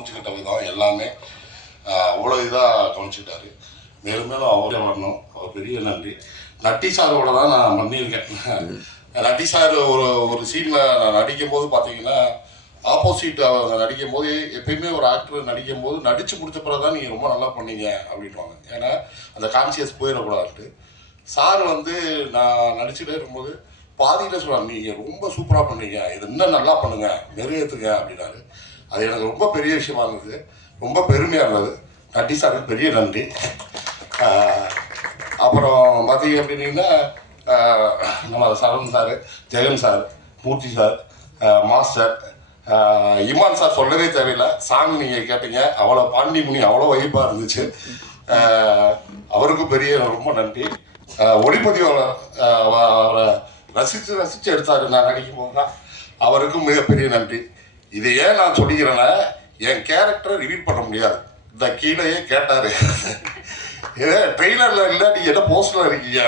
கவனிச்சுக்கிட்ட விதம் எல்லாமே அவ்வளோ இதாக கவனிச்சுக்கிட்டாரு. மேலும் மேலும் அவரே வரணும். அவர் பெரிய நன்றி. நட்டி சாரோட தான் நான் பண்ணியிருக்கேன். நட்டி சார் ஒரு சீனில் நான் நடிக்கும் போது பார்த்தீங்கன்னா ஆப்போசிட் அவங்க நடிக்கும் போது எப்பயுமே ஒரு ஆக்டர் நடிக்கும் போது நடித்து முடிச்ச பிறகு தான் நீங்கள் ரொம்ப நல்லா பண்ணீங்க அப்படின்வாங்க. ஏன்னா அந்த கான்சியஸ் போயிடக்கூடாதுன்ட்டு. சார் வந்து நான் நடிச்சுட்டே இருக்கும்போது பாதியில் சொல்லுவாங்க, நீங்கள் ரொம்ப சூப்பராக பண்ணீங்க, இது இன்னும் நல்லா பண்ணுங்கள், நிறைவேற்றுங்க அப்படின்னாரு. அது எனக்கு ரொம்ப பெரிய விஷயமா இருந்தது, ரொம்ப பெருமையாக இருந்தது. நட்டி சாருக்கு பெரிய நன்றி. அப்புறம் பார்த்தீங்க அப்படின்னீங்கன்னா நம்ம சரவணன் சார், ஜெகன் சார், மூர்த்தி சார், மாஸ்டர், இமான் சார் சொல்லவே தேவையில்லை. சாங் நீங்கள் கேட்டீங்க, அவ்வளோ பாண்டி முனி அவ்வளோ வைப்பாக இருந்துச்சு. அவருக்கும் பெரிய ரொம்ப நன்றி. ஒளிப்பதிவாளர் அவரை ரசித்து எடுத்தார் நான் நடிக்கும் போது தான், அவருக்கும் மிகப்பெரிய நன்றி. இதை ஏன் நான் சொல்லிக்கிறேன்னா, என் கேரக்டரை ரிவீல் பண்ண முடியாது. இந்த கீழேயே கேட்டார், ட்ரெய்லரில் இல்லை நீங்கள் என்ன போஸ்டரில் இருக்கீங்க.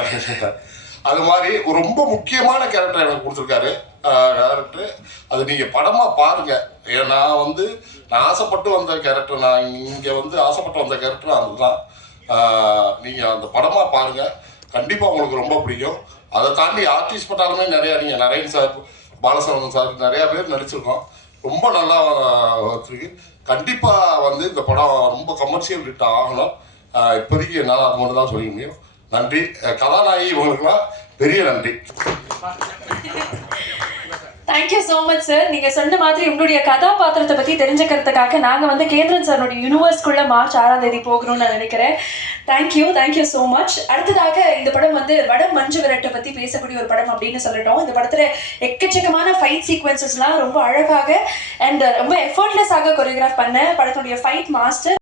அது மாதிரி ஒரு ரொம்ப முக்கியமான கேரக்டர் எனக்கு கொடுத்துருக்காரு டேரக்டர். அது நீங்கள் படமாக பாருங்கள். நான் ஆசைப்பட்டு வந்த கேரக்டர், நான் இங்கே ஆசைப்பட்டு வந்த கேரக்டர் அதுதான். நீங்கள் அந்த படமாக பாருங்கள், கண்டிப்பாக உங்களுக்கு ரொம்ப பிடிக்கும். அதை தாண்டி ஆர்டிஸ்ட் பட்டாலுமே நிறையா, நீங்கள் நரேன் சார், பாலசரவணன் சார் நிறையா பேர் நடிச்சிருக்கோம். ரொம்ப நல்லா வச்சுருக்கு. கண்டிப்பாக இந்த படம் ரொம்ப கமர்ஷியல் ஹிட் ஆகணும். இப்போதைக்கு என்னால் அது மட்டும் தான் சொல்லிக்க முடியும். நன்றி. கதாநாயகி இவங்களுக்குலாம் பெரிய நன்றி. Thank you so much sir. நீங்கள் சொன்ன மாதிரி உங்களுடைய கதாபாத்திரத்தை பற்றி தெரிஞ்சுக்கிறதுக்காக நாங்கள் கேந்திரன் சாரோட யூனிவர்ஸ்குள்ளே மார்ச் 6ஆம் தேதி போகணும்னு நான் நினைக்கிறேன். Thank you so much. அடுத்ததாக இந்த படம் வட மஞ்சு விரட்டை பற்றி பேசக்கூடிய ஒரு படம் அப்படின்னு சொல்லட்டும். இந்த படத்தில் எக்கச்சக்கமான ஃபைட் சீக்வன்சஸ்லாம் ரொம்ப அழகாக அண்ட் ரொம்ப எஃபர்ட்லெஸ்ஸாக கொரியோகிராஃப் பண்ண படத்துடைய ஃபைட் மாஸ்டர்